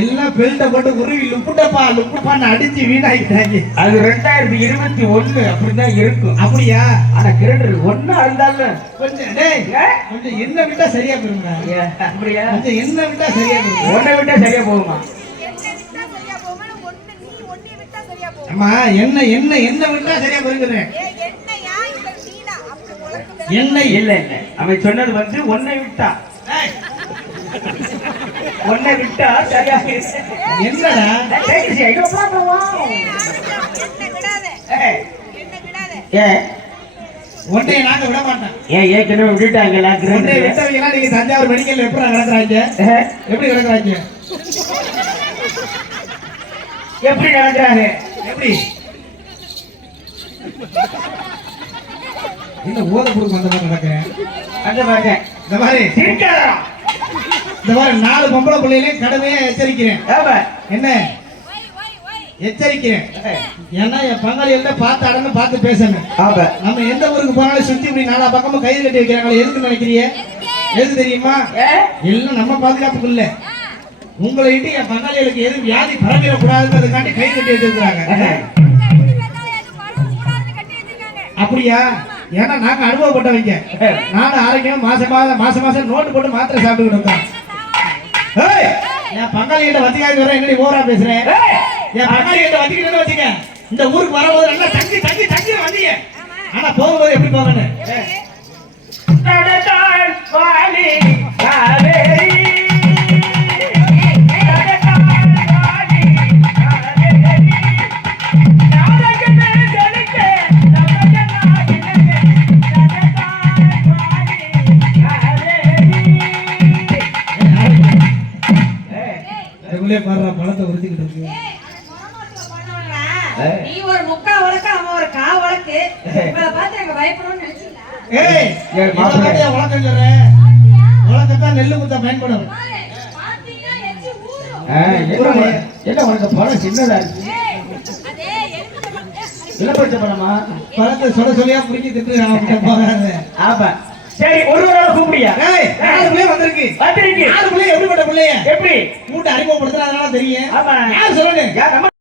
எல்லாம் பெல்ட்ட போட்டு உருவி லுப்புட்டப்பான்னு அடிச்சு வீணாக்கிட்டாங்க. அது 2021 அப்படிதான் இருக்கும். அப்படியா? ஆனா கிரேடர் ஒன்னா இருந்தாலும் கொஞ்சம் என்ன விட்டா சரியா போயிருங்க. அப்படியா? கொஞ்சம் என்ன விட்டா சரியா போயிருங்க. ஒன்னை விட்டா சரியா போகுமா? அம்மா என்ன என்ன என்ன விட்டா சரியா போயிருக்கிறேன். எண்ணெய் இல்ல இல்ல, அவன் சொன்னது வந்து ஒன்னை விட்டா சரியா. என்னடா ஒன்றைய நாங்க விட மாட்டோம். ஏன் ஏற்கனவே விட்டுட்டாங்களா? ஒன்றைய விட்டவங்க நீங்க தஞ்சாவூர் மெடிக்கல் எப்படி நடக்கிறாங்க? எப்படி நடக்கிறாங்க? எப்படி நடக்கிறாங்க? எப்படி இந்த ஓத குடும்பம் அந்த மாதிரி நடக்கிறேன். அந்த மாதிரி இந்த மாதிரி இந்த மாதிரி 4 பொம்பளை பிள்ளைகளையும் கடுமையா எச்சரிக்கிறேன். என்ன எச்சரிக்கிறேன்? ஏன்னா என் பங்காளிகள்ட்ட பார்த்து அடன்னு பார்த்து பேசணும். நம்ம எந்த ஊருக்கு போனாலும் சுத்தி இப்படி 4 பக்கமும் கைது கட்டி வைக்கிறாங்களே, எதுக்கு நினைக்கிறீங்க? எதுக்கு தெரியுமா? எல்லாம் நம்ம பாதுகாப்புக்கு இல்ல, உங்களை இட்டு என் பங்காளிகளுக்கு எது வியாதி பரவிடக்கூடாதுன்றதுக்காண்டி கைது கட்டி வச்சிருக்கிறாங்க. அப்படியா? ஏன்னா நாங்க அனுபவப்பட்டவங்க. நானும் ஆரோக்கியம் மாசம் மாசம் நோட்டு போட்டு மாத்திரை சாப்பிட்டு இருக்கோம். என் பங்காளிகிட்ட வத்திக்காய் வர என்னடி ஓவரா பேசுறேன். என் பங்காளிகிட்ட வத்திக்கிட்டு வச்சுக்க, இந்த ஊருக்கு வரும்போது நல்லா தங்கி தங்கி தங்கி வந்தீங்க. ஆனா போகும்போது எப்படி போகணும்? பழத்தை உறுத்திக்கிட்டு இருக்கு. நீ ஒரு முக்கா வழக்கு, அவன் ஒரு கா வழக்கு. இவளை பார்த்து எங்க பயப்படணும்னு நினைச்சீங்களா? உலகத்தான் நெல்லு குத்த பயன்படும். என்ன உனக்கு பழம் சின்னதா இருக்கு? இளப்பச்ச பழமா? பழத்தை சொல்ல சொல்லியா பிடிக்கி திட்டு. ஆமா சரி, ஒருவரால கூப்பிடியா? 4 பிள்ளை வந்திருக்கு. 4 பிள்ளை எப்படிப்பட்ட பிள்ளைய எப்படி கூட்ட அறிமுகப்படுத்துறதுனால தெரியும். யார் சொல்லுங்க?